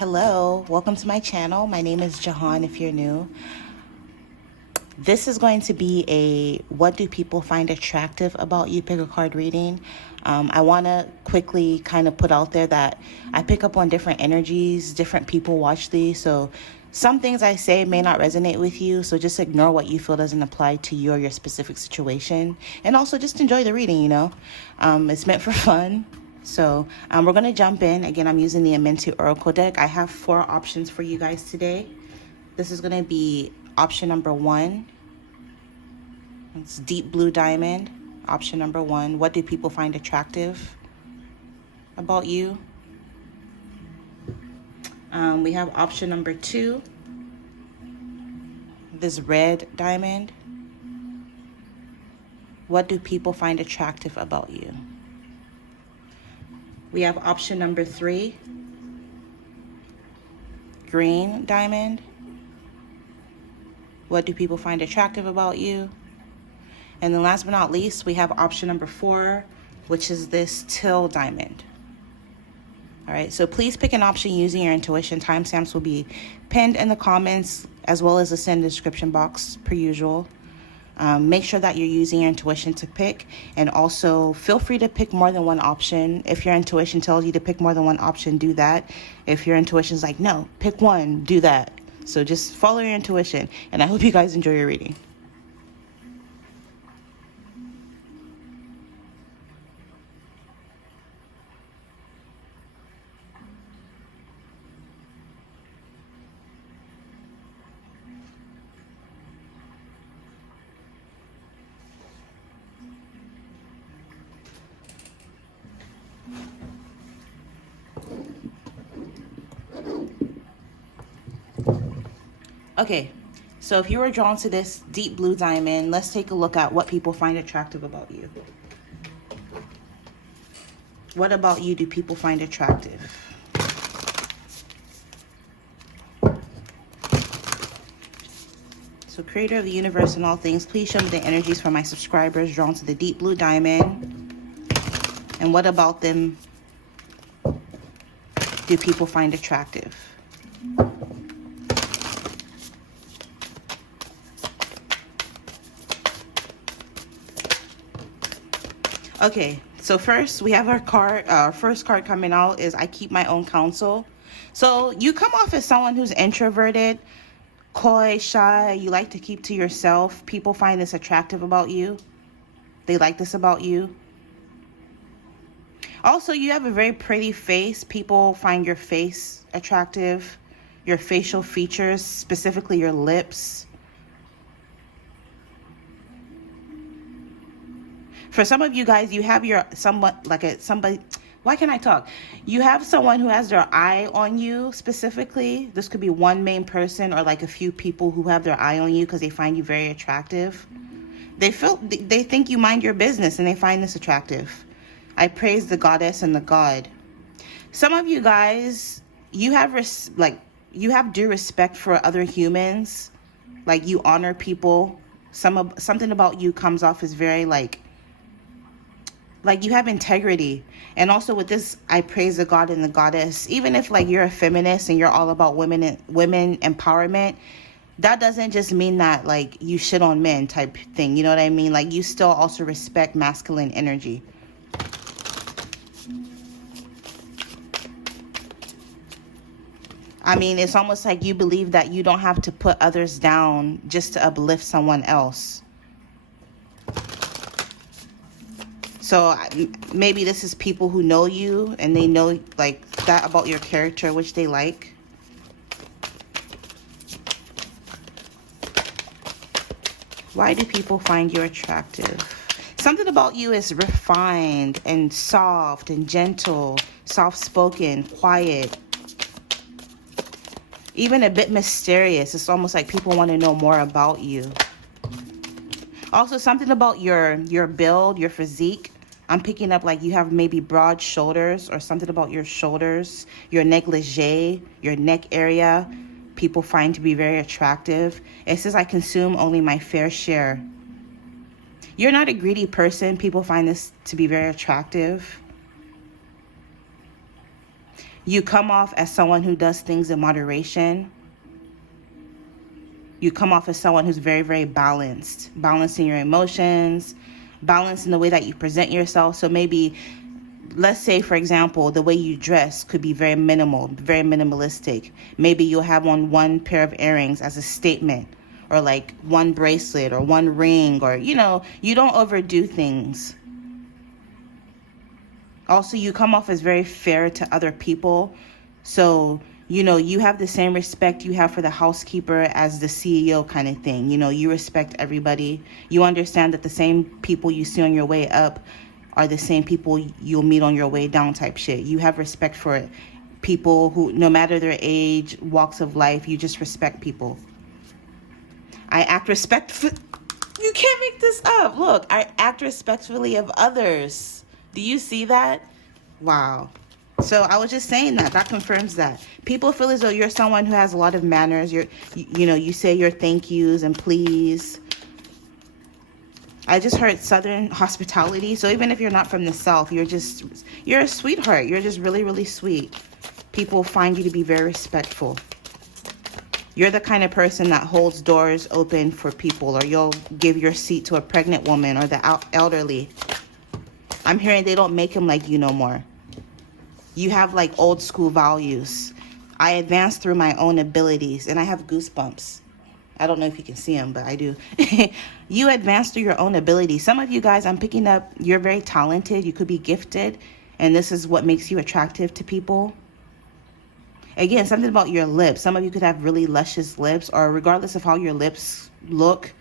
Hello, welcome to my channel. My name is Jehan if you're new. This is going to be a what do people find attractive about you pick a card reading. I want to quickly kind of put out there that I pick up on different energies, different people watch these, so some things I say may not resonate with you, so just ignore what you feel doesn't apply to you or your specific situation. And also just enjoy the reading, It's meant for fun. So we're going to jump in. Again, I'm using the E.N.T.E.R.T.A.I.N.M.E.N.T Oracle deck. I have 4 options for you guys today. This is going to be option number 1. It's deep blue diamond. Option number 1. What do people find attractive about you? We have option number 2. This red diamond. What do people find attractive about you? We have option number 3, green diamond. What do people find attractive about you? And then last but not least, we have option number 4, which is this teal diamond. All right, so please pick an option using your intuition. Timestamps will be pinned in the comments as well as in the description box per usual. Make sure that you're using your intuition to pick, and also feel free to pick more than one option. If your intuition tells you to pick more than one option, do that. If your intuition is like, no, pick one, do that. So just follow your intuition, and I hope you guys enjoy your reading. Okay, so if you were drawn to this deep blue diamond, let's take a look at what people find attractive about you. What about you do people find attractive? So creator of the universe and all things, please show me the energies for my subscribers drawn to the deep blue diamond. And what about them do people find attractive? Okay, so first we have our card. Our first card coming out is I keep my own counsel. So you come off as someone who's introverted, coy, shy. You like to keep to yourself. People find this attractive about you. They like this about you. Also, you have a very pretty face. People find your face attractive. Your facial features, specifically your lips. For some of you guys, you have your somebody. Why can't I talk? You have someone who has their eye on you specifically. This could be one main person or like a few people who have their eye on you because they find you very attractive. They think you mind your business and they find this attractive. I praise the goddess and the god. Some of you guys, you have due respect for other humans. Like you honor people. Something about you comes off as very like you have integrity. And also with this, I praise the god and the goddess. Even if like you're a feminist and you're all about women empowerment, that doesn't just mean that like you shit on men type thing. You know what I mean? Like you still also respect masculine energy. I mean, it's almost like you believe that you don't have to put others down just to uplift someone else. So maybe this is people who know you and they know like that about your character, which they like. Why do people find you attractive? Something about you is refined and soft and gentle, soft-spoken, quiet, even a bit mysterious. It's almost like people want to know more about you. Also, something about your build, your physique. I'm picking up like you have maybe broad shoulders or something about your shoulders, your negligee, your neck area. People find to be very attractive. It says, I consume only my fair share. You're not a greedy person. People find this to be very attractive. You come off as someone who does things in moderation. You come off as someone who's very, very balanced. Balancing your emotions, balanced in the way that you present yourself. So maybe, let's say, for example, the way you dress could be very minimal, very minimalistic. Maybe you'll have on one pair of earrings as a statement, or like one bracelet or one ring, or, you know, you don't overdo things. Also, you come off as very fair to other people. So, you know, you have the same respect you have for the housekeeper as the CEO kind of thing. You know, you respect everybody. You understand that the same people you see on your way up are the same people you'll meet on your way down type shit. You have respect for people who, no matter their age, walks of life, you just respect people. I act respectfully. You can't make this up. Look, I act respectfully of others. Do you see that? Wow. So I was just saying that confirms that. People feel as though you're someone who has a lot of manners. You know, you say your thank yous and please. I just heard Southern hospitality. So even if you're not from the South, you're a sweetheart. You're just really, really sweet. People find you to be very respectful. You're the kind of person that holds doors open for people, or you'll give your seat to a pregnant woman or the elderly. I'm hearing they don't make them like you no more. You have like old school values. I advance through my own abilities, and I have goosebumps. I don't know if you can see them, but I do. You advance through your own abilities. Some of you guys, I'm picking up, you're very talented. You could be gifted, and this is what makes you attractive to people. Again, something about your lips. Some of you could have really luscious lips, or regardless of how your lips look.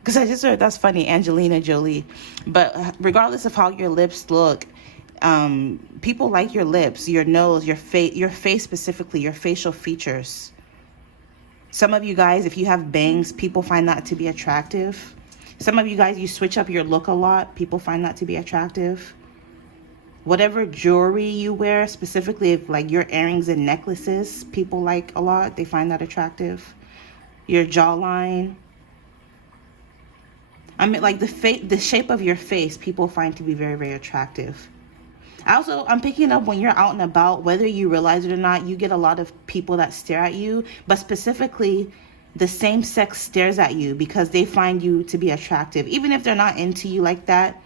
Because I just heard, that's funny, Angelina Jolie. But regardless of how your lips look, people like your lips, your nose, your face specifically, your facial features. Some of you guys, if you have bangs, people find that to be attractive. Some of you guys, you switch up your look a lot. People find that to be attractive. Whatever jewelry you wear, specifically if like your earrings and necklaces, people like a lot. They find that attractive. Your jawline. I mean, like the shape of your face, people find to be very, very attractive. Also, I'm picking up when you're out and about, whether you realize it or not, you get a lot of people that stare at you, but specifically the same sex stares at you because they find you to be attractive. Even if they're not into you like that,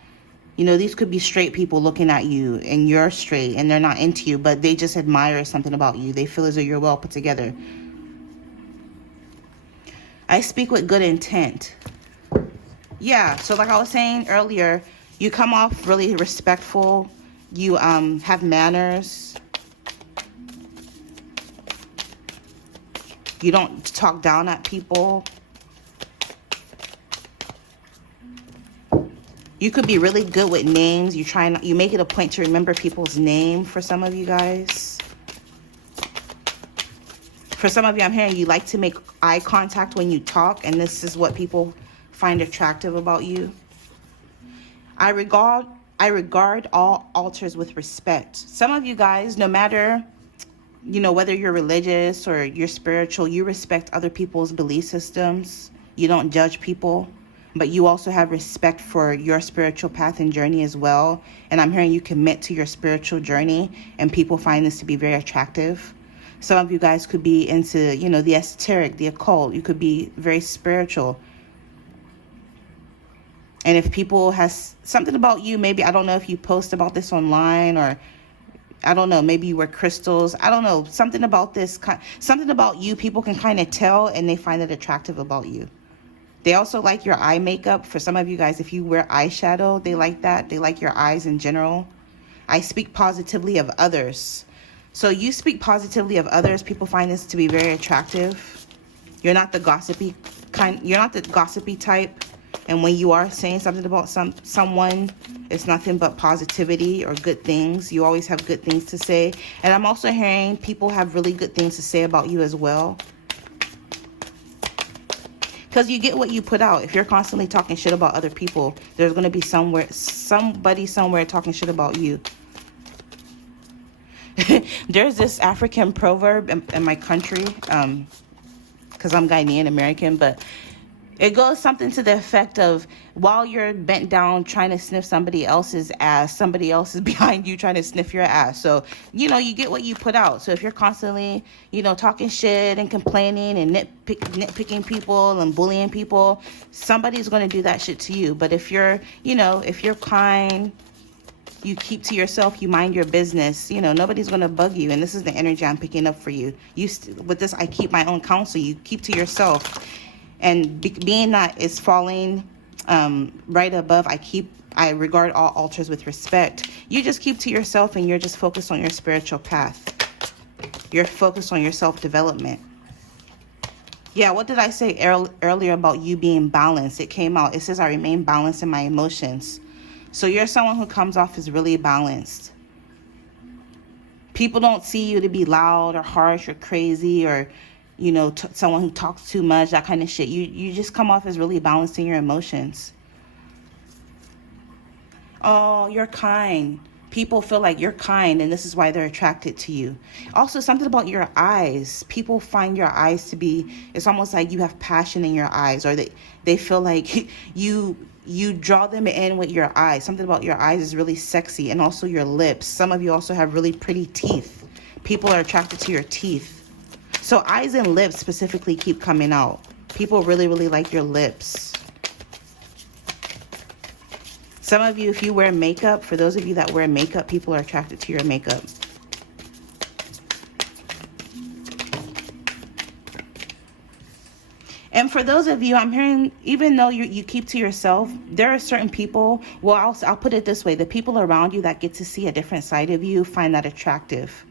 you know, these could be straight people looking at you and you're straight and they're not into you, but they just admire something about you. They feel as though you're well put together. I speak with good intent. Yeah, so like I was saying earlier, you come off really respectful. You have manners. You don't talk down at people. You could be really good with names. You make it a point to remember people's name for some of you guys. For some of you, I'm hearing you like to make eye contact when you talk, and this is what people find attractive about you. I regard all altars with respect. Some of you guys, no matter, you know, whether you're religious or you're spiritual, you respect other people's belief systems. You don't judge people, but you also have respect for your spiritual path and journey as well. And I'm hearing you commit to your spiritual journey, and people find this to be very attractive. Some of you guys could be into, you know, the esoteric, the occult. You could be very spiritual. And if people has something about you, maybe, I don't know if you post about this online, or I don't know, maybe you wear crystals. I don't know, something about this, something about you, people can kind of tell, and they find it attractive about you. They also like your eye makeup. For some of you guys, if you wear eyeshadow, they like that. They like your eyes in general. I speak positively of others. So you speak positively of others. People find this to be very attractive. You're not the gossipy kind. You're not the gossipy type. And when you are saying something about someone, it's nothing but positivity or good things. You always have good things to say. And I'm also hearing people have really good things to say about you as well. Because you get what you put out. If you're constantly talking shit about other people, there's going to be somebody somewhere talking shit about you. There's this African proverb in my country, because I'm Ghanaian American, but It goes something to the effect of, while you're bent down trying to sniff somebody else's ass, somebody else is behind you trying to sniff your ass. So, you get what you put out. So if you're constantly, talking shit and complaining and nitpicking people and bullying people, somebody's going to do that shit to you. But if you're, if you're kind, you keep to yourself, you mind your business, nobody's going to bug you. And this is the energy I'm picking up for you. With this, I keep my own counsel. You keep to yourself. And being that is falling right above, I regard all altars with respect. You just keep to yourself, and you're just focused on your spiritual path. You're focused on your self-development. Yeah, what did I say earlier about you being balanced? It came out. It says I remain balanced in my emotions. So you're someone who comes off as really balanced. People don't see you to be loud or harsh or crazy or, someone who talks too much, that kind of shit. You just come off as really balanced in your emotions. Oh, you're kind. People feel like you're kind, and this is why they're attracted to you. Also, something about your eyes. People find your eyes to be, it's almost like you have passion in your eyes, or they feel like you draw them in with your eyes. Something about your eyes is really sexy, and also your lips. Some of you also have really pretty teeth. People are attracted to your teeth. So eyes and lips specifically keep coming out. People really, really like your lips. Some of you, if you wear makeup, for those of you that wear makeup, people are attracted to your makeup. And for those of you, I'm hearing, even though you keep to yourself, there are certain people, well, I'll put it this way, the people around you that get to see a different side of you find that attractive.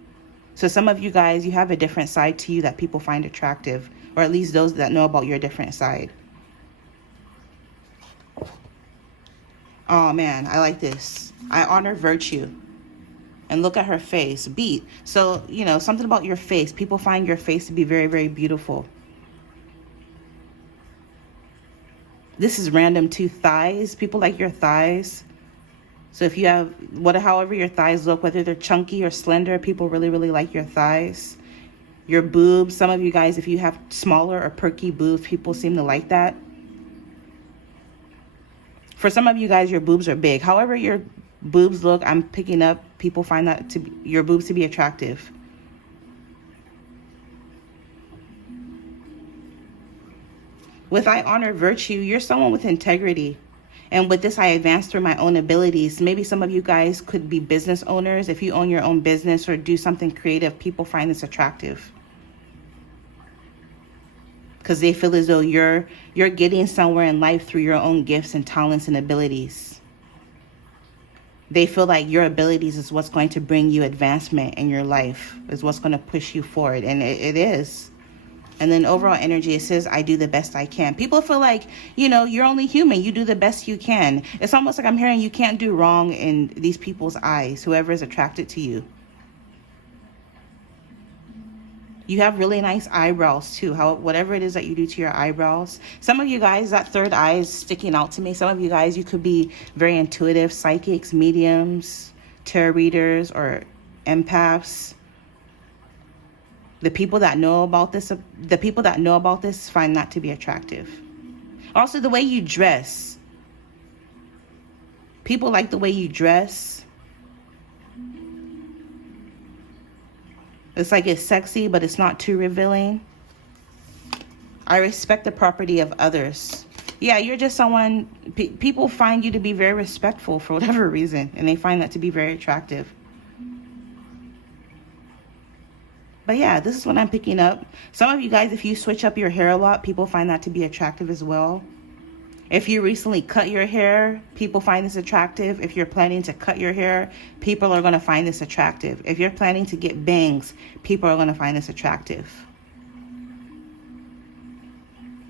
So some of you guys, you have a different side to you that people find attractive, or at least those that know about your different side. Oh man, I like this. I honor virtue. And look at her face. Beat. So, something about your face. People find your face to be very, very beautiful. This is random too. Thighs. People like your thighs. So if you have, however your thighs look, whether they're chunky or slender, people really, really like your thighs. Your boobs. Some of you guys, if you have smaller or perky boobs, people seem to like that. For some of you guys, your boobs are big. However your boobs look, I'm picking up, people find that your boobs to be attractive. With I honor virtue, you're someone with integrity. And with this, I advance through my own abilities. Maybe some of you guys could be business owners. If you own your own business or do something creative, people find this attractive. Because they feel as though you're getting somewhere in life through your own gifts and talents and abilities. They feel like your abilities is what's going to bring you advancement in your life, is what's going to push you forward. And it is. And then overall energy, it says, I do the best I can. People feel like, you're only human. You do the best you can. It's almost like I'm hearing you can't do wrong in these people's eyes, whoever is attracted to you. You have really nice eyebrows too. Whatever it is that you do to your eyebrows. Some of you guys, that third eye is sticking out to me. Some of you guys, you could be very intuitive, psychics, mediums, tarot readers, or empaths. The people that know about this find that to be attractive. Also, the way you dress. People like the way you dress. It's like it's sexy, but it's not too revealing. I respect the property of others. Yeah, you're just someone, people find you to be very respectful for whatever reason, and they find that to be very attractive. But yeah, this is what I'm picking up. Some of you guys, if you switch up your hair a lot, people find that to be attractive as well. If you recently cut your hair, people find this attractive. If you're planning to cut your hair, people are going to find this attractive. If you're planning to get bangs, people are going to find this attractive.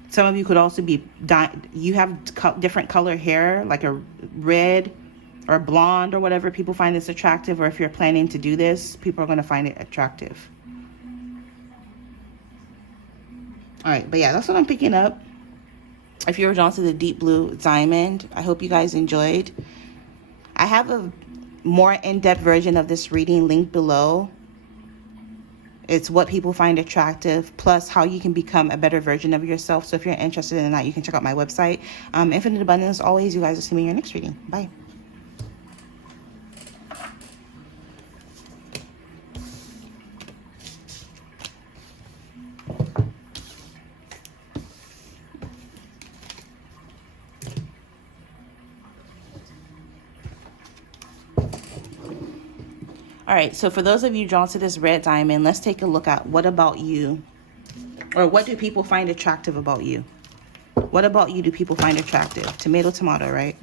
Some of you could also be, you have different color hair, like a red or blonde or whatever. People find this attractive. Or if you're planning to do this, people are going to find it attractive. All right, but yeah, that's what I'm picking up. If you're drawn to the deep blue diamond, I hope you guys enjoyed. I have a more in-depth version of this reading linked below. It's what people find attractive, plus how you can become a better version of yourself. So if you're interested in that, you can check out my website. Infinite abundance. Always, you guys will see me in your next reading. Bye. All right, so for those of you drawn to this red diamond, let's take a look at what about you, or what do people find attractive about you? What about you do people find attractive? Tomato, tomato, right?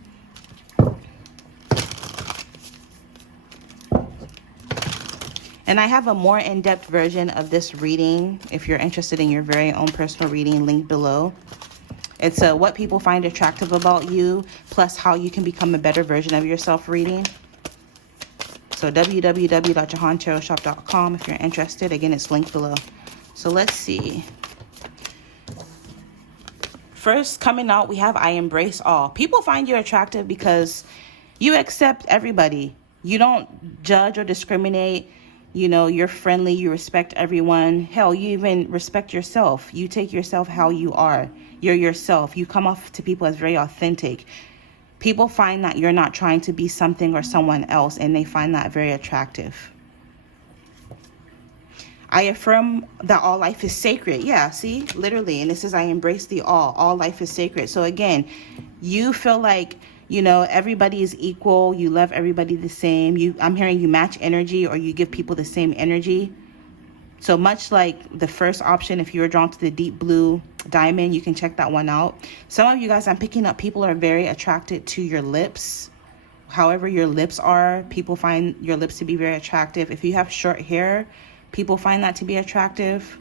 And I have a more in-depth version of this reading if you're interested in your very own personal reading, link below. It's a what people find attractive about you, plus how you can become a better version of yourself reading. So www.jehantarotshop.com if you're interested. Again, it's linked below. So let's see. First, coming out, we have I embrace all. People find you attractive because you accept everybody. You don't judge or discriminate. You know, you're friendly. You respect everyone. Hell, you even respect yourself. You take yourself how you are. You're yourself. You come off to people as very authentic. People find that you're not trying to be something or someone else, and they find that very attractive. I affirm that all life is sacred. Yeah, see, literally. And it says, I embrace the all. All life is sacred. So again, you feel like, you know, everybody is equal. You love everybody the same. I'm hearing you match energy, or you give people the same energy. So much like the first option, if you're drawn to the deep blue diamond, you can check that one out. Some of you guys, I'm picking up, people are very attracted to your lips. However your lips are, people find your lips to be very attractive. If you have short hair, people find that to be attractive.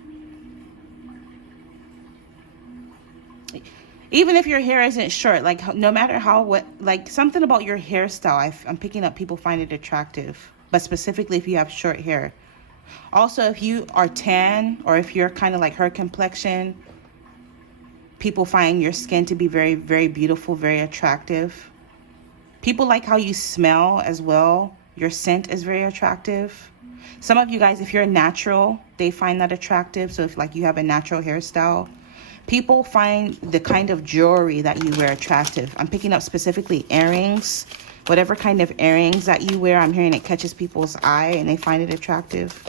Even if your hair isn't short, like no matter like something about your hairstyle, I'm picking up, people find it attractive. But specifically if you have short hair. Also, if you are tan, or if you're kind of like her complexion, people find your skin to be very, very beautiful, very attractive. People like how you smell as well. Your scent is very attractive. Some of you guys, if you're natural, they find that attractive. So if like you have a natural hairstyle, people find the kind of jewelry that you wear attractive. I'm picking up specifically earrings. Whatever kind of earrings that you wear, I'm hearing it catches people's eye and they find it attractive.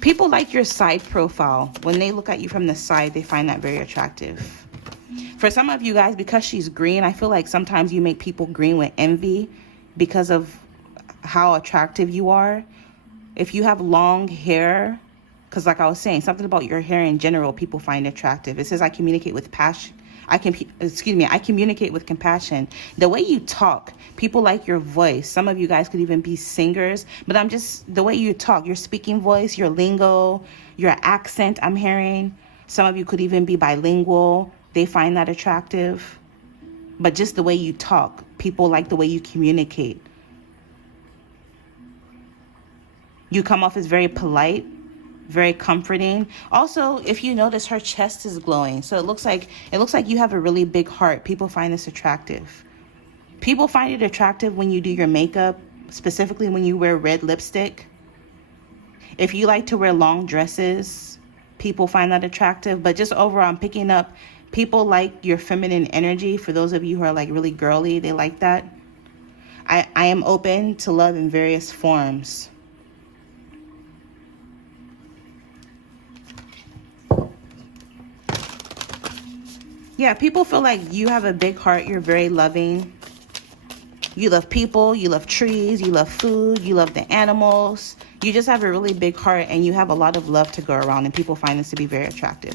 People like your side profile. When they look at you from the side, they find that very attractive. For some of you guys, because she's green, I feel like sometimes you make people green with envy because of how attractive you are. If you have long hair, because like I was saying, something about your hair in general, people find attractive. It says I communicate with passion. I communicate with compassion. The way you talk, people like your voice. Some of you guys could even be singers, but the way you talk, your speaking voice, your lingo, your accent, I'm hearing. Some of you could even be bilingual. They find that attractive. But just the way you talk, people like the way you communicate. You come off as very polite, very comforting. Also, if you notice, her chest is glowing. So it looks like you have a really big heart. People find this attractive. People find it attractive when you do your makeup, specifically when you wear red lipstick. If you like to wear long dresses, people find that attractive. But just overall, I'm picking up, people like your feminine energy. For those of you who are like really girly, they like that. I am open to love in various forms. Yeah, people feel like you have a big heart. You're very loving. You love people. You love trees. You love food. You love the animals. You just have a really big heart, and you have a lot of love to go around, and people find this to be very attractive.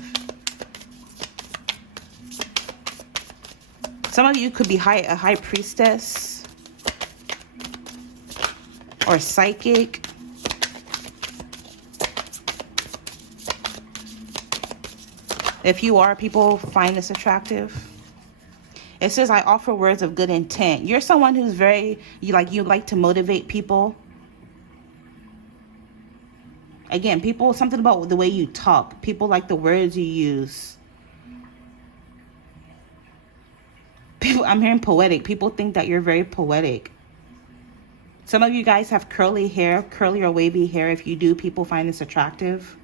Some of you could be a high priestess or psychic. If you are, people find this attractive. It says, I offer words of good intent. You're someone who's you like to motivate people. Again, something about the way you talk. People like the words you use. I'm hearing poetic. People think that you're very poetic. Some of you guys have curly hair, curly or wavy hair. If you do, people find this attractive.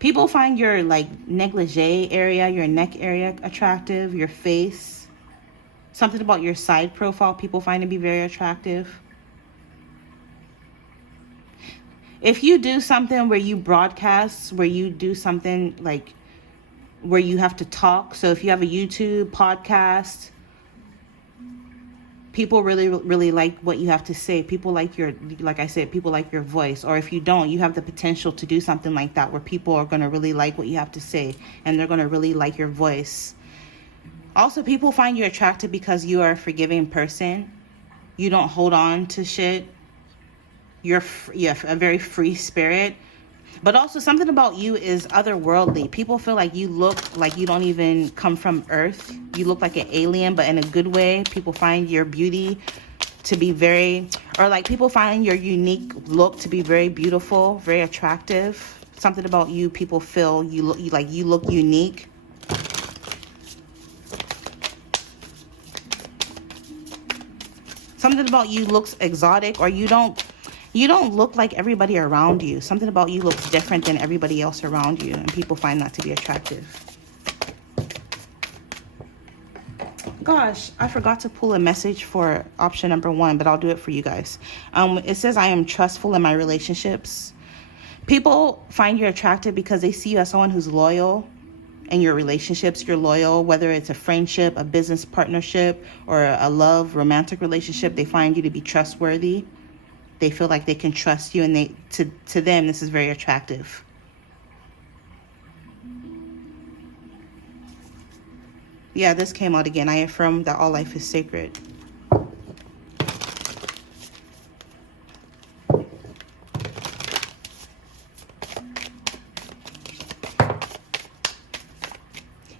People find your like negligee area, your neck area attractive, your face. Something about your side profile, people find to be very attractive. If you do something where you broadcast, where you do something like where you have to talk. So if you have a YouTube podcast, people really like what you have to say. People like your, like I said, people like your voice. Or if you don't, you have the potential to do something like that where people are going to really like what you have to say and they're going to really like your voice. Also, people find you attractive because you are a forgiving person. You don't hold on to shit. You have a very free spirit. But also something about you is otherworldly. People feel like you look like you don't even come from Earth. You look like an alien, but in a good way. People find your beauty to be very, or like people find your unique look to be very beautiful, very attractive. Something about you, people feel you look unique. Something about you looks exotic, or you don't look like everybody around you. Something about you looks different than everybody else around you, and people find that to be attractive. Gosh, I forgot to pull a message for option number 1, but I'll do it for you guys. It says, I am trustful in my relationships. People find you attractive because they see you as someone who's loyal. In your relationships, you're loyal, whether it's a friendship, a business partnership, or a love, romantic relationship. They find you to be trustworthy. They feel like they can trust you, and to them, this is very attractive. Yeah, this came out again. I affirm that all life is sacred.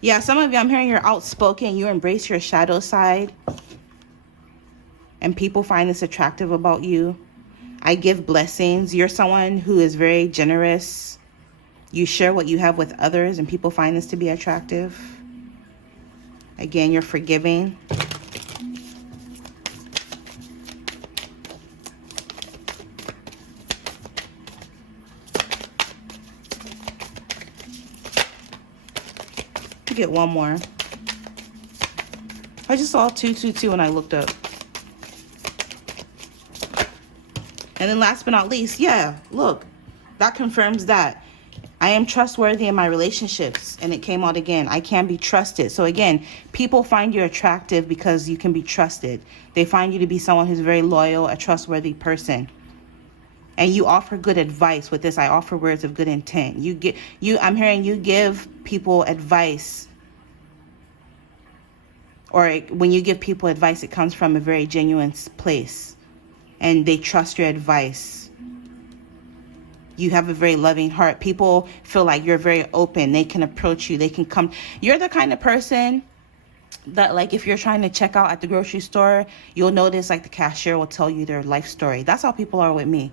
Yeah, some of you, I'm hearing you're outspoken. You embrace your shadow side. And people find this attractive about you. I give blessings. You're someone who is very generous. You share what you have with others, and people find this to be attractive. Again, you're forgiving. Get one more. I just saw 222 when I looked up. And then last but not least, yeah, look, that confirms that I am trustworthy in my relationships. And it came out again. I can be trusted. So again, people find you attractive because you can be trusted. They find you to be someone who's very loyal, a trustworthy person. And you offer good advice with this. I offer words of good intent. I'm hearing you give people advice. Or when you give people advice, it comes from a very genuine place. And they trust your advice. You have a very loving heart. People feel like you're very open. They can approach you. They can come. You're the kind of person that, like, if you're trying to check out at the grocery store, you'll notice, like, the cashier will tell you their life story. That's how people are with me.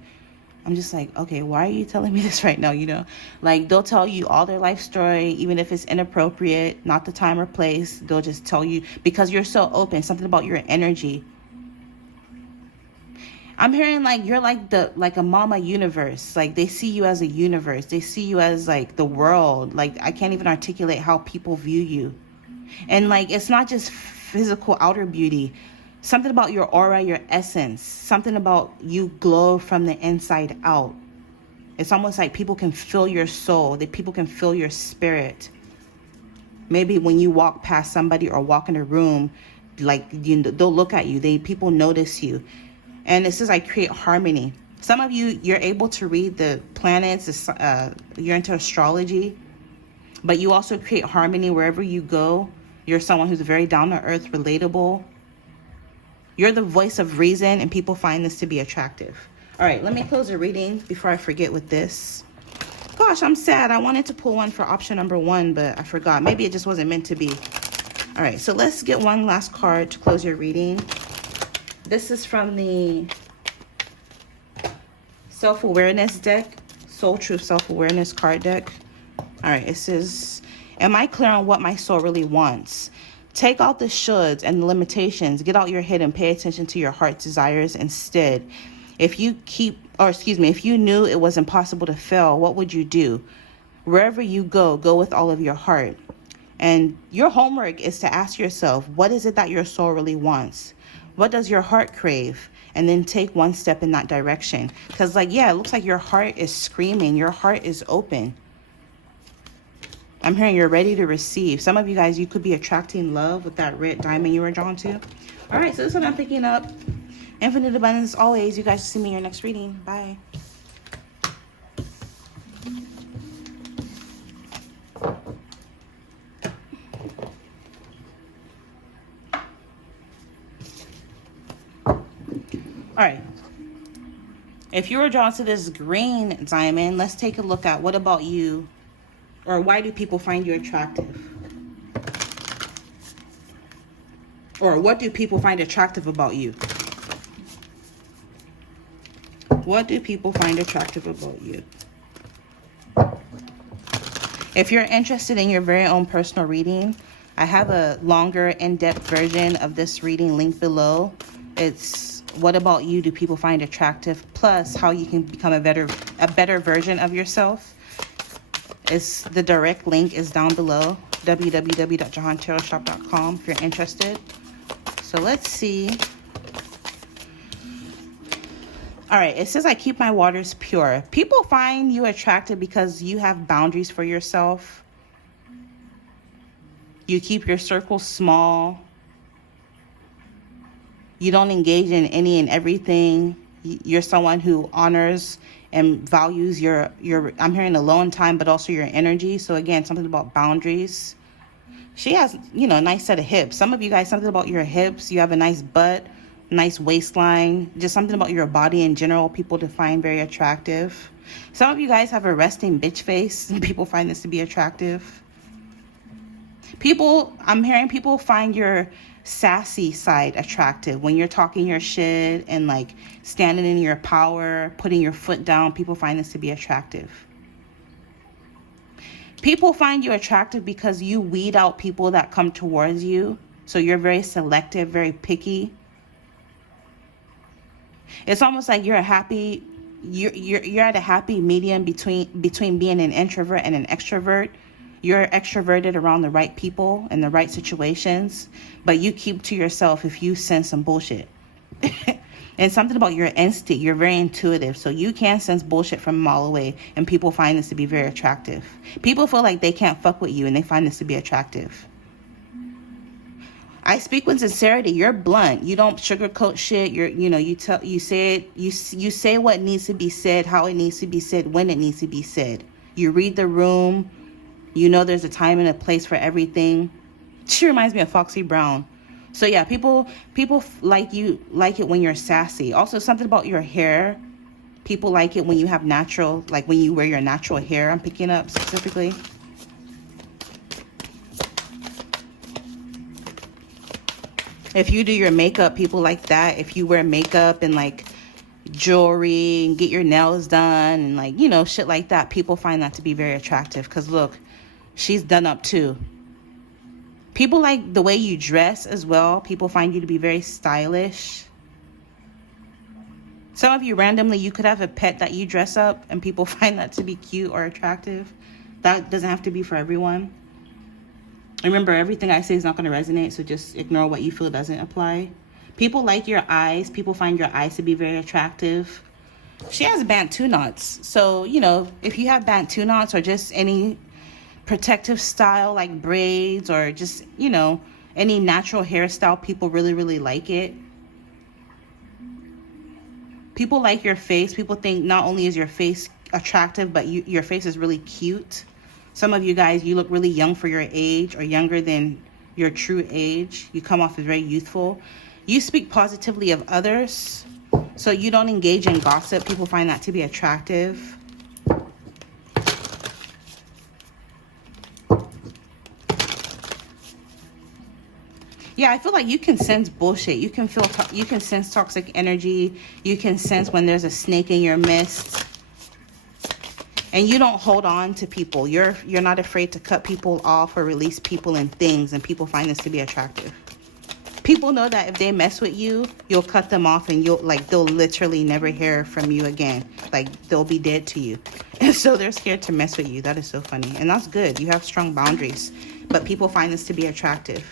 I'm just like, okay, why are you telling me this right now, you know? Like, they'll tell you all their life story, even if it's inappropriate, not the time or place. They'll just tell you because you're so open, something about your energy. I'm hearing like you're like a mama universe. Like, they see you as a universe. They see you as like the world. Like, I can't even articulate how people view you. And like, it's not just physical outer beauty. Something about your aura, your essence, something about you glow from the inside out. It's almost like people can feel your soul, that people can feel your spirit. Maybe when you walk past somebody or walk in a room, like, they'll look at you. People notice you. And it says I create harmony. Some of you, you're able to read the planets. You're into astrology, but you also create harmony wherever you go. You're someone who's very down to earth, relatable. You're the voice of reason, and people find this to be attractive. All right, let me close the reading before I forget with this. Gosh, I'm sad. I wanted to pull one for option number 1, but I forgot. Maybe it just wasn't meant to be. All right, so let's get one last card to close your reading. This is from the Self-Awareness deck, Soul Truth Self-Awareness card deck. All right, it says, am I clear on what my soul really wants? Take out the shoulds and the limitations. Get out your head and pay attention to your heart's desires instead. If you if you knew it was impossible to fail, what would you do? Wherever you go, go with all of your heart. And your homework is to ask yourself, what is it that your soul really wants? What does your heart crave? And then take one step in that direction. Because like, yeah, it looks like your heart is screaming. Your heart is open. I'm hearing you're ready to receive. Some of you guys, you could be attracting love with that red diamond you were drawn to. All right, so this is what I'm picking up. Infinite abundance always. You guys see me in your next reading. Bye. All right. If you were drawn to this green diamond, let's take a look at what about you, or why do people find you attractive? Or what do people find attractive about you? What do people find attractive about you? If you're interested in your very own personal reading, I have a longer, in-depth version of this reading linked below. It's what about you do people find attractive, plus how you can become a better version of yourself. The direct link is down below, www.jehantarotshop.com if you're interested. So let's see. All right, it says I keep my waters pure. People find you attractive because you have boundaries for yourself. You keep your circle small. You don't engage in any and everything. You're someone who honors and values your I'm hearing alone time, but also your energy. So again, something about boundaries. She has, a nice set of hips. Some of you guys, something about your hips. You have a nice butt, nice waistline. Just something about your body in general, people to find very attractive. Some of you guys have a resting bitch face, and people find this to be attractive. I'm hearing people find your sassy side attractive. When you're talking your shit and like standing in your power, putting your foot down, people find this to be attractive. People find you attractive because you weed out people that come towards you. So you're very selective, very picky. It's almost like you're at a happy medium between being an introvert and an extrovert. You're extroverted around the right people and the right situations, but you keep to yourself if you sense some bullshit. And something about your instinct, you're very intuitive, so you can sense bullshit from a mile away, and people find this to be very attractive. People feel like they can't fuck with you, and they find this to be attractive. I speak with sincerity. You're blunt. You don't sugarcoat shit. You say what needs to be said, how it needs to be said, when it needs to be said. You read the room. You know there's a time and a place for everything. She reminds me of Foxy Brown. So yeah, people like it when you're sassy. Also, something about your hair. People like it when you have natural, like when you wear your natural hair. I'm picking up specifically. If you do your makeup, people like that. If you wear makeup and like jewelry and get your nails done and like, shit like that, people find that to be very attractive. Because look, she's done up too. People like the way you dress as well. People find you to be very stylish. Some of you randomly, you could have a pet that you dress up and people find that to be cute or attractive. That doesn't have to be for everyone. Remember, everything I say is not going to resonate, so just ignore what you feel doesn't apply. People like your eyes. People find your eyes to be very attractive. She has Bantu knots. So, if you have Bantu knots or just any protective style like braids or just, any natural hairstyle, people really, really like it. People like your face. People think not only is your face attractive, but your face is really cute. Some of you guys, you look really young for your age or younger than your true age. You come off as very youthful. You speak positively of others, so you don't engage in gossip. People find that to be attractive. Yeah, I feel like you can sense bullshit. You can sense toxic energy. You can sense when there's a snake in your midst. And you don't hold on to people. You're not afraid to cut people off or release people and things, and people find this to be attractive. People know that if they mess with you, you'll cut them off, and they'll literally never hear from you again. Like, they'll be dead to you. And so they're scared to mess with you. That is so funny. And that's good. You have strong boundaries. But people find this to be attractive.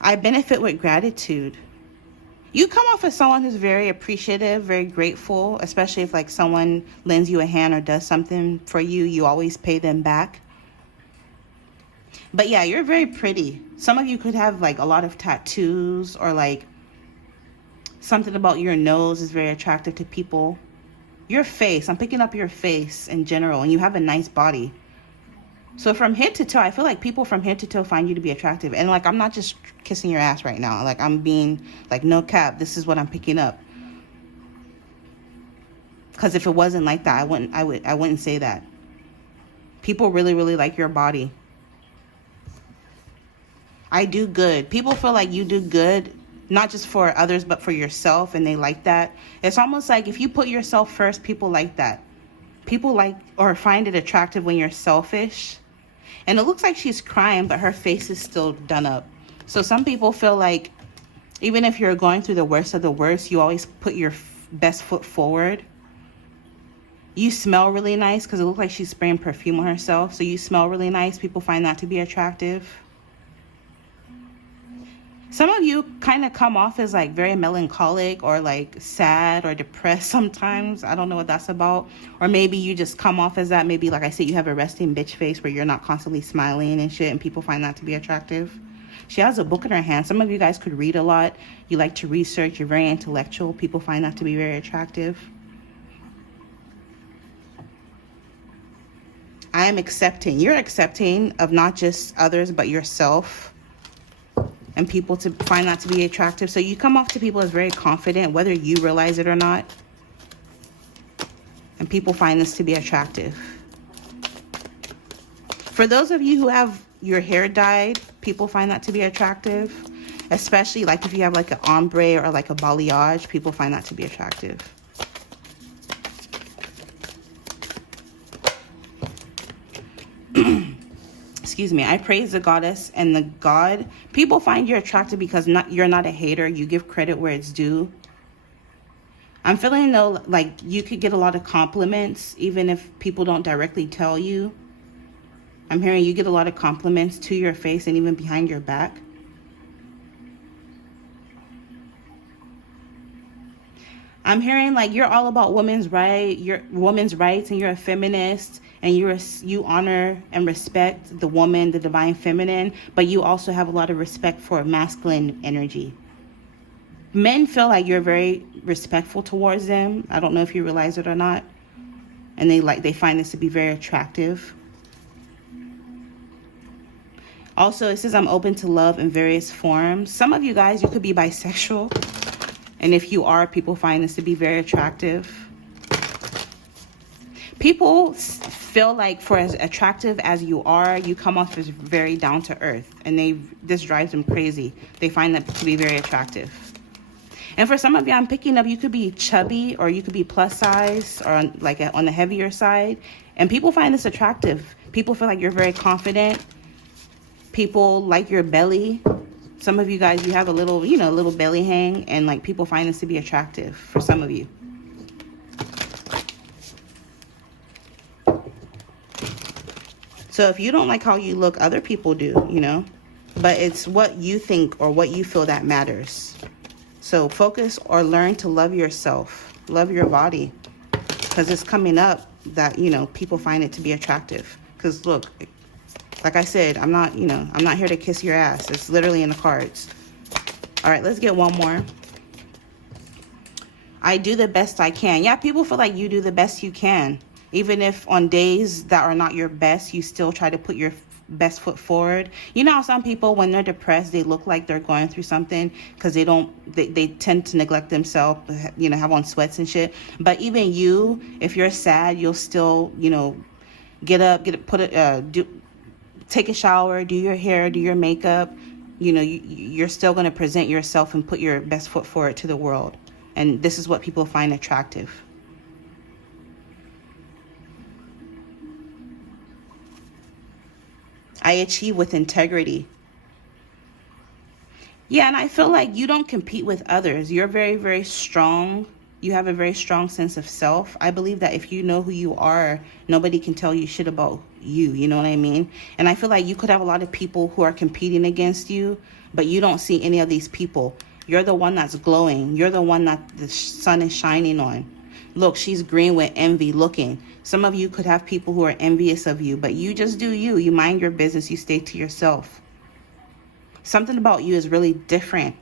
I benefit with gratitude. You come off as someone who's very appreciative, very grateful, especially if like someone lends you a hand or does something for you, you always pay them back. But yeah, you're very pretty. Some of you could have like a lot of tattoos, or like something about your nose is very attractive to people. Your face, I'm picking up your face in general, and you have a nice body. So from head to toe, I feel like people from head to toe find you to be attractive. And like, I'm not just kissing your ass right now. Like, I'm being like, no cap, this is what I'm picking up. Because if it wasn't like that, I wouldn't say that. People really, really like your body. I do good. People feel like you do good, not just for others, but for yourself, and they like that. It's almost like if you put yourself first, people like that. People like or find it attractive when you're selfish. And it looks like she's crying, but her face is still done up. So some people feel like even if you're going through the worst of the worst, you always put your best foot forward. You smell really nice, because it looks like she's spraying perfume on herself. So you smell really nice. People find that to be attractive. Some of you kind of come off as like very melancholic or like sad or depressed sometimes. I don't know what that's about. Or maybe you just come off as that. Maybe, like I said, you have a resting bitch face where you're not constantly smiling and shit, and people find that to be attractive. She has a book in her hand. Some of you guys could read a lot. You like to research. You're very intellectual. People find that to be very attractive. I am accepting. You're accepting of not just others, but yourself. And people to find that to be attractive. So you come off to people as very confident, whether you realize it or not. And people find this to be attractive. For those of you who have your hair dyed, people find that to be attractive. Especially like if you have like an ombre or like a balayage, people find that to be attractive. Excuse me, I praise the goddess and the god. People find you attractive because you're not a hater. You give credit where it's due. I'm feeling though like you could get a lot of compliments even if people don't directly tell you. I'm hearing you get a lot of compliments to your face and even behind your back. I'm hearing like you're all about women's rights and you're a feminist. And you honor and respect the woman, the divine feminine, but you also have a lot of respect for masculine energy. Men feel like you're very respectful towards them. I don't know if you realize it or not. And they find this to be very attractive. Also, it says I'm open to love in various forms. Some of you guys, you could be bisexual. And if you are, people find this to be very attractive. People feel like for as attractive as you are, you come off as very down to earth, and this drives them crazy. They find that to be very attractive. And for some of you, I'm picking up, you could be chubby or you could be plus size or on the heavier side, and people find this attractive. People feel like you're very confident. People like your belly. Some of you guys, you have a little belly hang, and like people find this to be attractive for some of you. So if you don't like how you look, other people do, but it's what you think or what you feel that matters. So focus or learn to love yourself, love your body, because it's coming up that, people find it to be attractive. Because look, like I said, I'm not here to kiss your ass. It's literally in the cards. All right, let's get one more. I do the best I can. Yeah, people feel like you do the best you can. Even if on days that are not your best, you still try to put your best foot forward. You know how some people, when they're depressed, they look like they're going through something because they tend to neglect themselves, have on sweats and shit. But even you, if you're sad, you'll still, get up, take a shower, do your hair, do your makeup. You're still going to present yourself and put your best foot forward to the world. And this is what people find attractive. I achieve with integrity. Yeah, and I feel like you don't compete with others. You're very, very strong. You have a very strong sense of self. I believe that if you know who you are, nobody can tell you shit about you. You know what I mean? And I feel like you could have a lot of people who are competing against you, but you don't see any of these people. You're the one that's glowing. You're the one that the sun is shining on. Look, she's green with envy looking. Some of you could have people who are envious of you, but you just do you. You mind your business. You stay to yourself. Something about you is really different.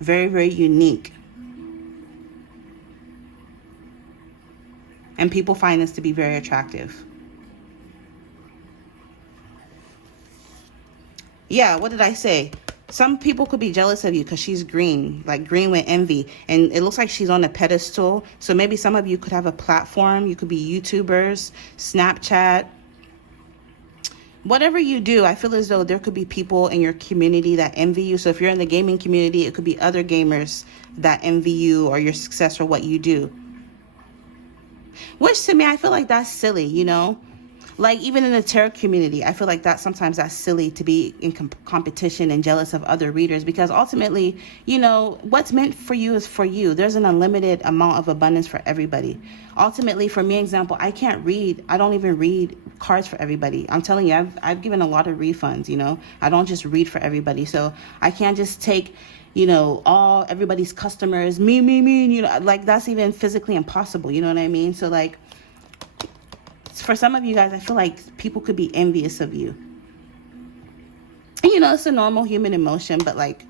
Very, very unique. And people find this to be very attractive. Yeah, what did I say? Some people could be jealous of you because she's green, like green with envy. And it looks like she's on a pedestal. So maybe some of you could have a platform. You could be YouTubers, Snapchat. Whatever you do, I feel as though there could be people in your community that envy you. So if you're in the gaming community, it could be other gamers that envy you or your success or what you do. Which to me, I feel like that's silly, you know? Like even in the tarot community, I feel like that sometimes that's silly to be in competition and jealous of other readers, because ultimately, you know, what's meant for you is for you. There's an unlimited amount of abundance for everybody. Ultimately, for me, example, I can't read. I don't even read cards for everybody. I'm telling you, I've given a lot of refunds, you know. I don't just read for everybody. So I can't just take, you know, all everybody's customers, me, and, you know, like that's even physically impossible. You know what I mean? So like, for some of you guys, I feel like people could be envious of you. And, you know, it's a normal human emotion, but like,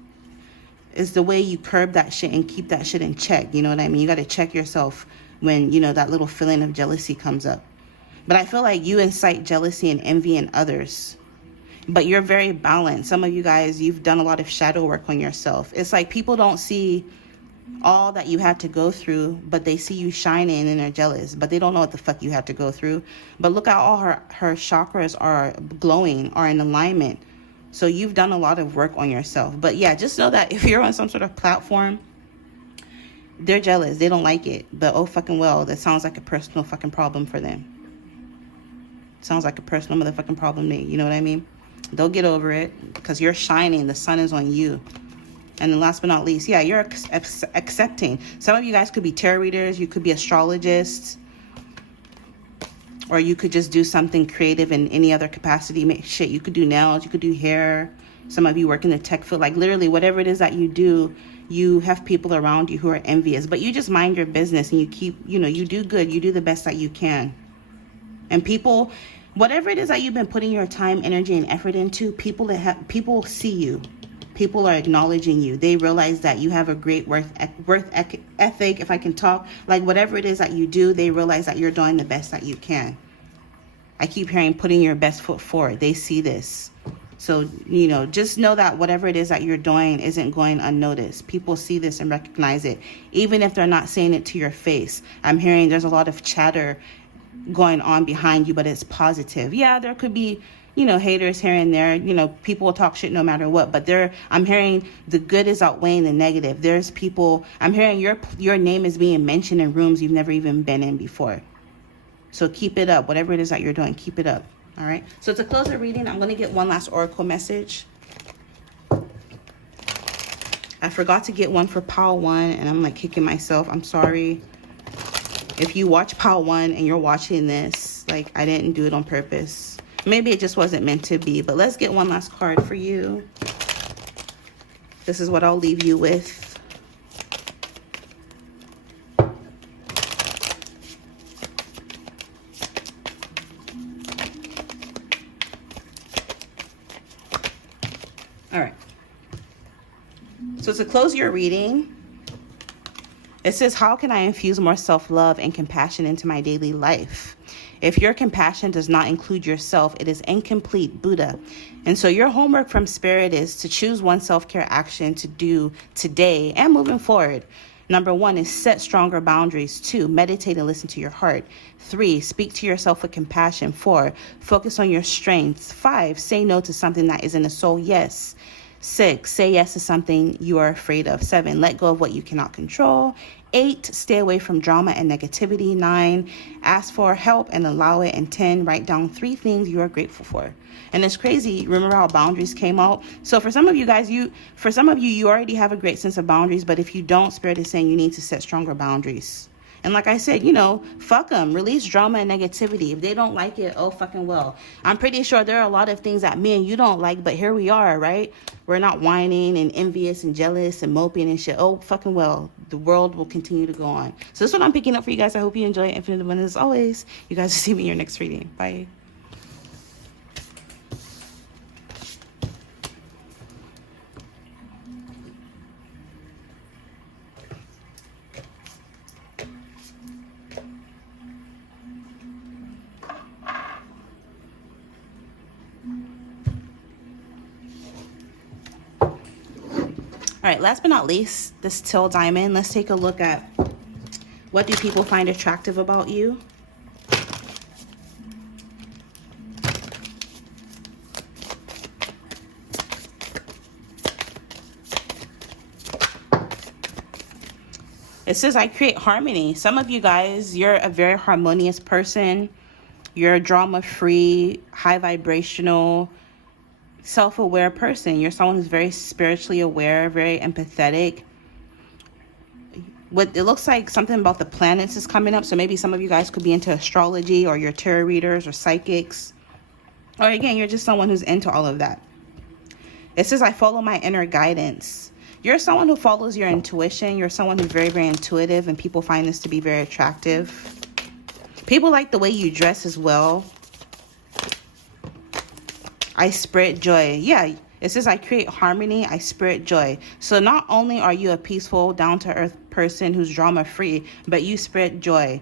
it's the way you curb that shit and keep that shit in check. You know what I mean? You got to check yourself when, you know, that little feeling of jealousy comes up. But I feel like you incite jealousy and envy in others. But you're very balanced. Some of you guys, you've done a lot of shadow work on yourself. It's like people don't see all that you had to go through, but they see you shining and they're jealous, but they don't know what the fuck you had to go through. But look at all her chakras are glowing, are in alignment. So you've done a lot of work on yourself. But yeah, just know that if you're on some sort of platform, they're jealous. They don't like it. But oh fucking well, that sounds like a personal fucking problem for them. Sounds like a personal motherfucking problem to me. You know what I mean? They'll get over it because you're shining. The sun is on you. And then last but not least, yeah, you're accepting. Some of you guys could be tarot readers. You could be astrologists. Or you could just do something creative in any other capacity. Shit, you could do nails. You could do hair. Some of you work in the tech field. Like literally whatever it is that you do, you have people around you who are envious. But you just mind your business and you keep, you know, you do good. You do the best that you can. And people, whatever it is that you've been putting your time, energy, and effort into, people see you. People are acknowledging you. They realize that you have a great worth ethic, if I can talk. Like whatever it is that you do, they realize that you're doing the best that you can. I keep hearing putting your best foot forward. They see this. So, you know, just know that whatever it is that you're doing isn't going unnoticed. People see this and recognize it, even if they're not saying it to your face. I'm hearing there's a lot of chatter going on behind you, but it's positive. Yeah, there could be, you know, haters here and there. You know, people will talk shit no matter what, but I'm hearing the good is outweighing the negative. There's people, I'm hearing your name is being mentioned in rooms you've never even been in before. So keep it up. Whatever it is that you're doing, keep it up. All right. So to close the reading, I'm going to get one last oracle message. I forgot to get one for pile 1, and I'm like kicking myself. I'm sorry. If you watch pile 1 and you're watching this, like I didn't do it on purpose. Maybe it just wasn't meant to be, but let's get one last card for you. This is what I'll leave you with. All right. So to close your reading, it says, how can I infuse more self-love and compassion into my daily life? If your compassion does not include yourself, it is incomplete, Buddha. And so your homework from Spirit is to choose one self-care action to do today and moving forward. Number 1 is set stronger boundaries. 2, meditate and listen to your heart. 3, speak to yourself with compassion. 4, focus on your strengths. 5, say no to something that isn't a soul yes. 6, say yes to something you are afraid of. 7, let go of what you cannot control. 8, stay away from drama and negativity. 9, ask for help and allow it. And 10, write down 3 things you are grateful for. And it's crazy. Remember how boundaries came out? So for some of you guys, you already have a great sense of boundaries. But if you don't, Spirit is saying you need to set stronger boundaries. And like I said, fuck them. Release drama and negativity. If they don't like it, oh fucking well. I'm pretty sure there are a lot of things that me and you don't like, but here we are, right? We're not whining and envious and jealous and moping and shit. Oh fucking well. The world will continue to go on. So this is what I'm picking up for you guys. I hope you enjoy it. Infinite abundance as always. You guys will see me in your next reading. Bye. All right, last but not least, this Teal Diamond. Let's take a look at what do people find attractive about you. It says, I create harmony. Some of you guys, you're a very harmonious person. You're a drama-free, high vibrational, self-aware person. You're someone who's very spiritually aware, very empathetic. What it looks like something about the planets is coming up. So maybe some of you guys could be into astrology, or you're tarot readers or psychics. Or again, you're just someone who's into all of that. It says, I follow my inner guidance. You're someone who follows your intuition. You're someone who's very, very intuitive, and people find this to be very attractive. People like the way you dress as well. I spread joy. Yeah, it says I create harmony. I spread joy. So not only are you a peaceful, down-to-earth person who's drama-free, but you spread joy.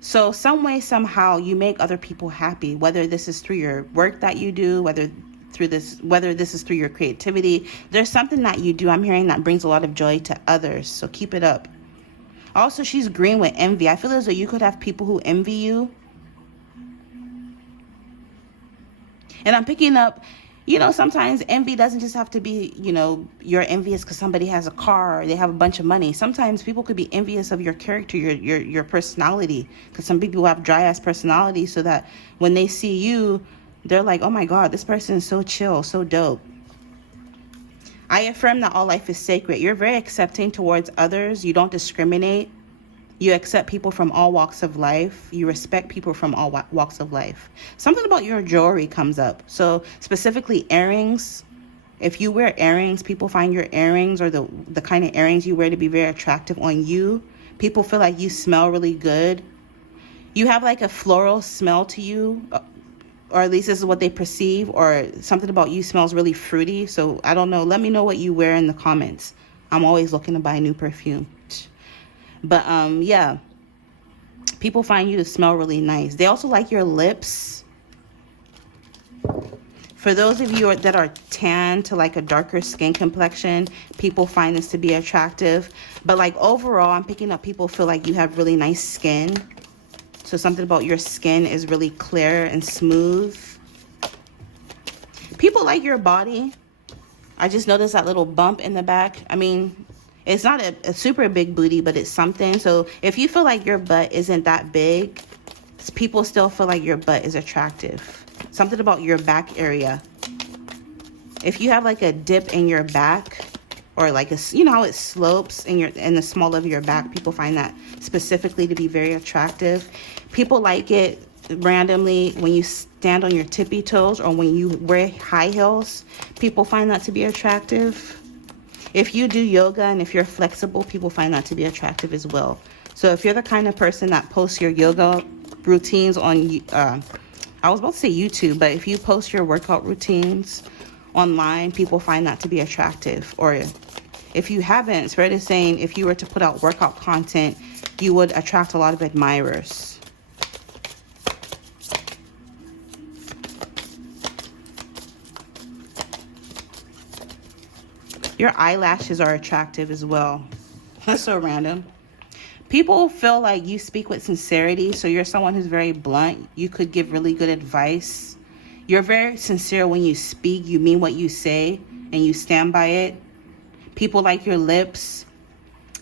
So some way, somehow, you make other people happy, whether this is through your work that you do, whether this is through your creativity. There's something that you do, I'm hearing, that brings a lot of joy to others. So keep it up. Also, she's green with envy. I feel as though you could have people who envy you. And I'm picking up, sometimes envy doesn't just have to be, you're envious because somebody has a car or they have a bunch of money. Sometimes people could be envious of your character, your personality, because some people have dry ass personality, so that when they see you, they're like, oh my God, this person is so chill, so dope. I affirm that all life is sacred. You're very accepting towards others. You don't discriminate. You accept people from all walks of life. You respect people from all walks of life. Something about your jewelry comes up. So specifically earrings. If you wear earrings, people find your earrings or the kind of earrings you wear to be very attractive on you. People feel like you smell really good. You have like a floral smell to you, or at least this is what they perceive, or something about you smells really fruity. So I don't know. Let me know what you wear in the comments. I'm always looking to buy new perfume. But yeah, people find you to smell really nice. They also like your lips. For those of you that are tan to like a darker skin complexion, people find this to be attractive. But like overall, I'm picking up people feel like you have really nice skin. So something about your skin is really clear and smooth. People like your body. I just noticed that little bump in the back. I mean, it's not a super big booty, but it's something. So if you feel like your butt isn't that big, people still feel like your butt is attractive. Something about your back area. If you have like a dip in your back, or like how it slopes in the small of your back, people find that specifically to be very attractive. People like it randomly when you stand on your tippy toes, or when you wear high heels. People find that to be attractive. If you do yoga and if you're flexible, people find that to be attractive as well. So if you're the kind of person that posts your yoga routines on, I was about to say YouTube, but if you post your workout routines online, people find that to be attractive. Or if you haven't, Spirit is saying if you were to put out workout content, you would attract a lot of admirers. Your eyelashes are attractive as well. That's so random. People feel like you speak with sincerity, so you're someone who's very blunt. You could give really good advice. You're very sincere when you speak. You mean what you say, and you stand by it. People like your lips.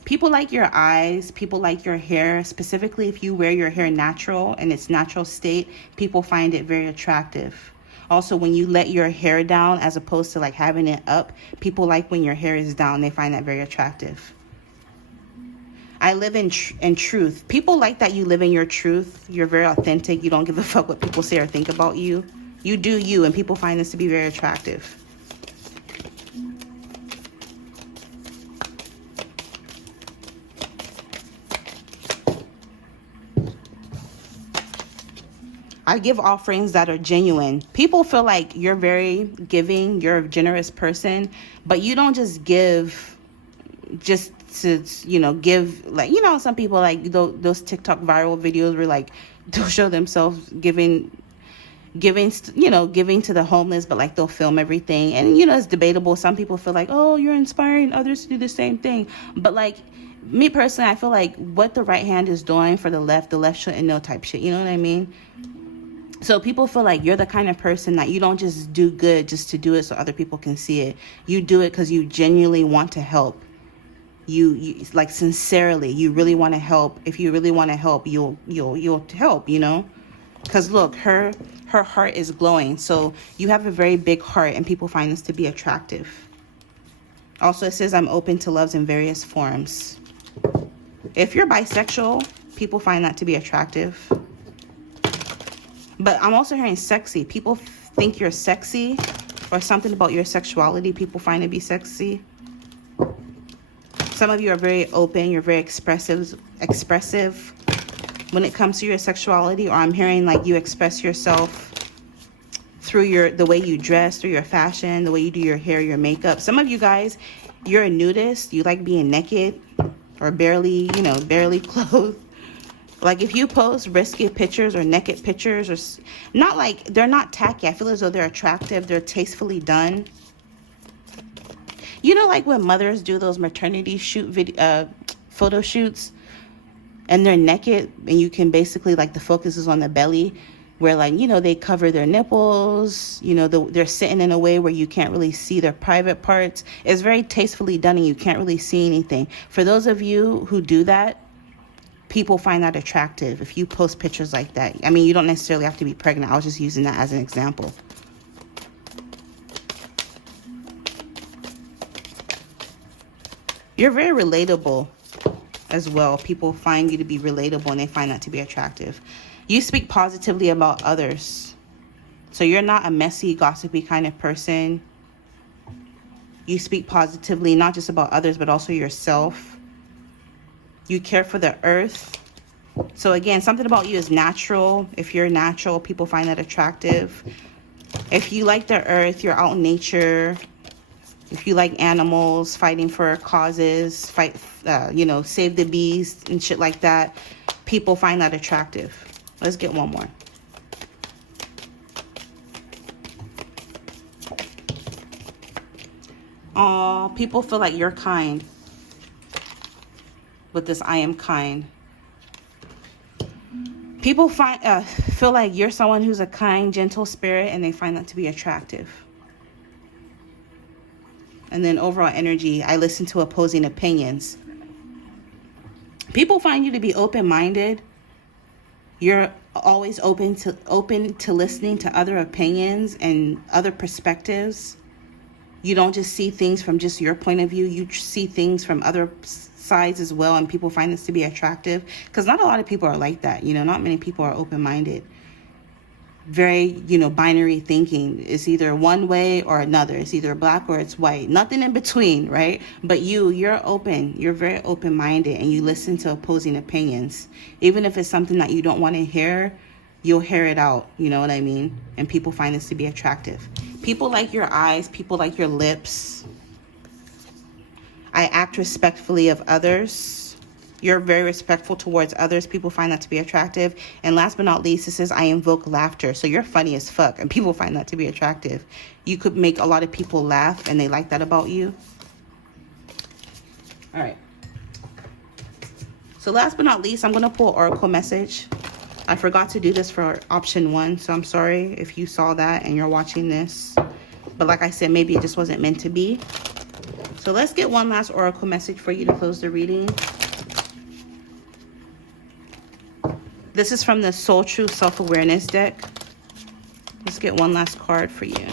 People like your eyes, people like your hair, specifically if you wear your hair natural in its natural state, people find it very attractive. Also, when you let your hair down as opposed to like having it up, people like when your hair is down, they find that very attractive. I live in truth. People like that you live in your truth. You're very authentic. You don't give a fuck what people say or think about you. You do you, and people find this to be very attractive. I give offerings that are genuine. People feel like you're very giving, you're a generous person, but you don't just give just to, you know, give, like, you know, some people like those TikTok viral videos where like they'll show themselves giving, you know, giving to the homeless, but like they'll film everything. And, you know, it's debatable. Some people feel like, oh, you're inspiring others to do the same thing. But like me personally, I feel like what the right hand is doing for the left shouldn't know type shit. You know what I mean? So people feel like you're the kind of person that you don't just do good just to do it so other people can see it. You do it because you genuinely want to help. You like sincerely, you really want to help. If you really want to help, you'll help, you know? Because look, her heart is glowing. So you have a very big heart and people find this to be attractive. Also, it says I'm open to loves in various forms. If you're bisexual, people find that to be attractive. But I'm also hearing sexy. People think you're sexy, or something about your sexuality people find to be sexy. Some of you are very open. You're very expressive when it comes to your sexuality. Or I'm hearing like you express yourself through the way you dress, through your fashion, the way you do your hair, your makeup. Some of you guys, you're a nudist. You like being naked or barely clothed. Like if you post risky pictures or naked pictures, or not, like they're not tacky. I feel as though they're attractive. They're tastefully done. You know, like when mothers do those maternity photo shoots and they're naked and you can basically, like, the focus is on the belly where, like, you know, they cover their nipples, you know, they're sitting in a way where you can't really see their private parts. It's very tastefully done and you can't really see anything. For those of you who do that, people find that attractive if you post pictures like that. I mean, you don't necessarily have to be pregnant. I was just using that as an example. You're very relatable as well. People find you to be relatable and they find that to be attractive. You speak positively about others. So you're not a messy, gossipy kind of person. You speak positively, not just about others, but also yourself. You care for the earth. So again, something about you is natural. If you're natural, people find that attractive. If you like the earth, you're out in nature. If you like animals, fighting for causes, save the bees and shit like that, people find that attractive. Let's get one more. Oh, people feel like you're kind. With this I am kind. People feel like you're someone who's a kind, gentle spirit, and they find that to be attractive. And then overall energy, I listen to opposing opinions. People find you to be open-minded. You're always open to listening to other opinions and other perspectives. You don't just see things from just your point of view. You see things from other sides as well, and people find this to be attractive because not a lot of people are like that. You know, not many people are open-minded. Very, binary thinking. It's either one way or another. It's either black or it's white. Nothing in between, right? But you're open. You're very open-minded, and you listen to opposing opinions. Even if it's something that you don't want to hear, you'll hear it out. You know what I mean? And people find this to be attractive. People like your eyes. People like your lips. I act respectfully of others. You're very respectful towards others. People find that to be attractive. And last but not least, it says, I invoke laughter. So you're funny as fuck, and people find that to be attractive. You could make a lot of people laugh, and they like that about you. All right. So last but not least, I'm going to pull Oracle message. I forgot to do this for option 1, so I'm sorry if you saw that and you're watching this. But like I said, maybe it just wasn't meant to be. So let's get one last oracle message for you to close the reading. This is from the Soul Truth Self-Awareness deck. Let's get one last card for you.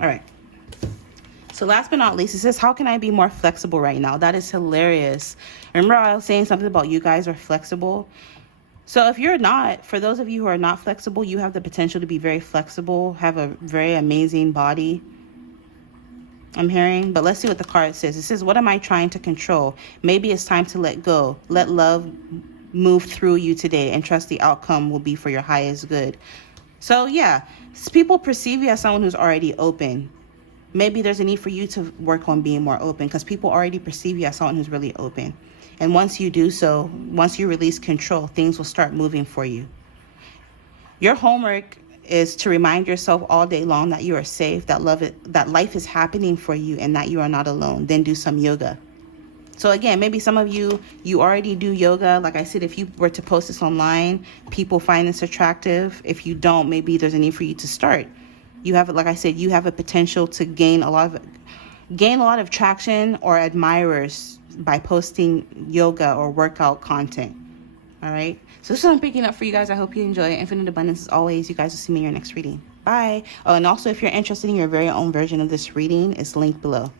All right. So last but not least, it says, how can I be more flexible right now? That is hilarious. Remember I was saying something about you guys are flexible? So if you're not, for those of you who are not flexible, you have the potential to be very flexible, have a very amazing body, I'm hearing. But let's see what the card says. It says, what am I trying to control? Maybe it's time to let go. Let love move through you today and trust the outcome will be for your highest good. So yeah, people perceive you as someone who's already open. Maybe there's a need for you to work on being more open because people already perceive you as someone who's really open. And once you do so, once you release control, things will start moving for you. Your homework is to remind yourself all day long that you are safe, that life is happening for you, and that you are not alone. Then do some yoga. So again, maybe some of you already do yoga. Like I said, if you were to post this online, people find this attractive. If you don't, maybe there's a need for you to start. You have, like I said, you have a potential to gain a lot of traction or admirers by posting yoga or workout content. All right. So this is what I'm picking up for you guys. I hope you enjoy it. Infinite abundance as always. You guys will see me in your next reading. Bye. Oh, and also if you're interested in your very own version of this reading, it's linked below.